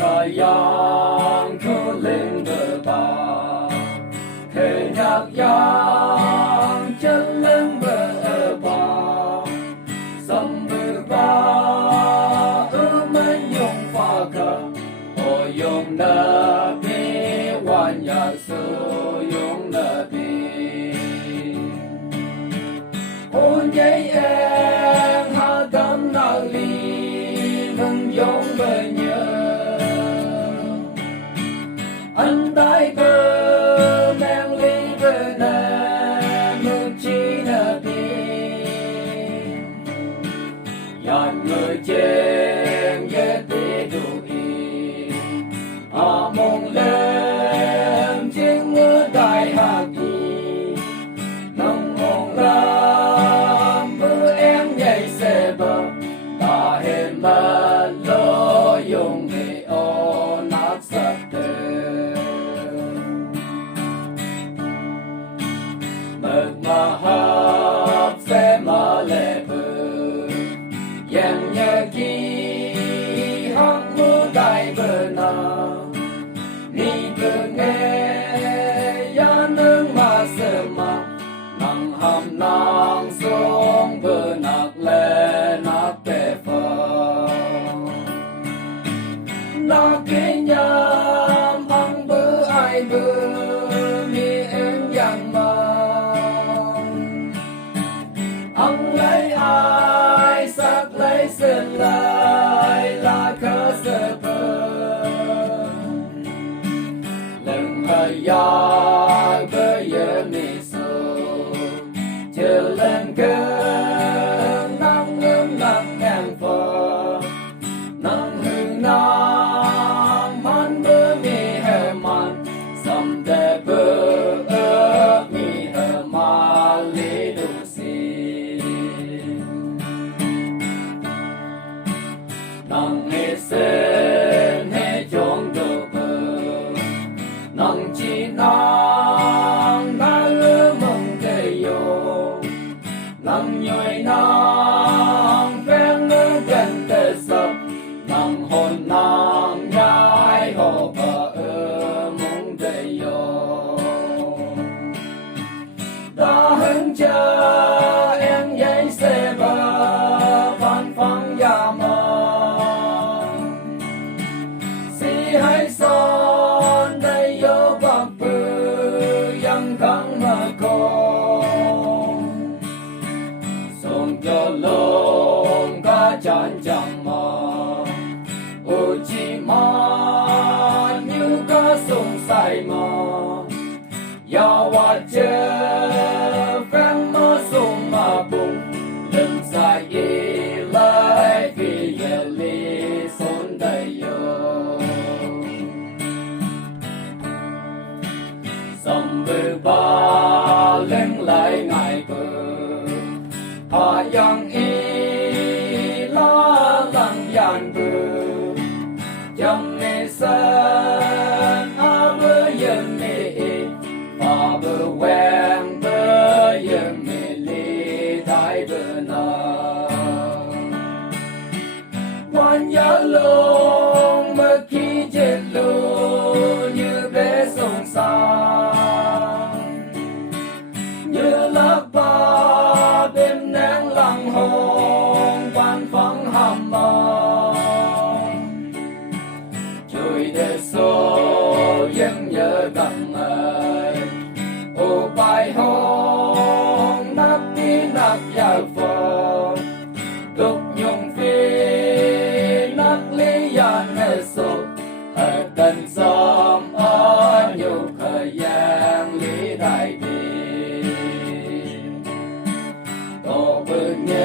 có yang khu linh bờ ba khơi nhạc yang chân linh bờ ba sầm bờ ba ư mình dùng pha cờ ô dùng nợ bi hoàn nhạc sư dùng nợ bi ô nhảy em ha tâm nào li nâng dùng bờ nhớ anh đại cơ mang ly về nè mực chi nè bi dàn người trên ghé tê đủ y mong lên trên ngựa đại hạ kỳ nông mong làm bữa em nhảy xe bờ ta hẹn mà lo dùng để ô nát sạch mực mà hấp sẽ mở lệ bờ yang nhớ kỹ hăng mưa đại bờ nào ni bờ nghe ya nương mà sợ mà nắng hầm nắng xuống bờ nạc lệ nạc bể phơ nạc kê nhám hăng bờ ai bờ mi em yang mà ông lấy ai sắc lấy sơn lại là cơ sở bờ đừng hơi gió với giờ mi sâu chờ lên cơn nắng ngâm nắng ngang phơ nắng hương nắng man bờ mi hờ man sầm tê bờ mi hờ ma li du si nắng hê sen hê chong đồ bờ nắng chi nắng na lơ mong tê yo nắng nhoi nắng ven ngơ gần tê sập nắng hồn nắng nhai hồ bờ mong tê yo đã hứng chờ em dây xe bờ phan phăng ya mơ si hay son đây yo bạc bự yang căng mà con sông cho lông cá chăn chẳng mò ô chi mà như cá sông say mò ya wa chơ phèn mơ sông mà bùng lần dài y lại vì ye li son đây yo sầm bờ ba lên lại ngày bờ yang y la lăng yan bờ chăm mê sơn bờ yên mê bờ quen bờ yên mê li đại bờ na quan ya long mơ khi chết luôn như bé sông sang như lá ba bên nắng lặng hồng quan phăng hầm mong trời để số vẫn nhớ gần ơi ô bài hồng nắp đi nắp vào phò đục nhung phi nắp lý yan hệ sụp ở tận xóm ở nhiều thời gian lý đại đi tổ bự nhé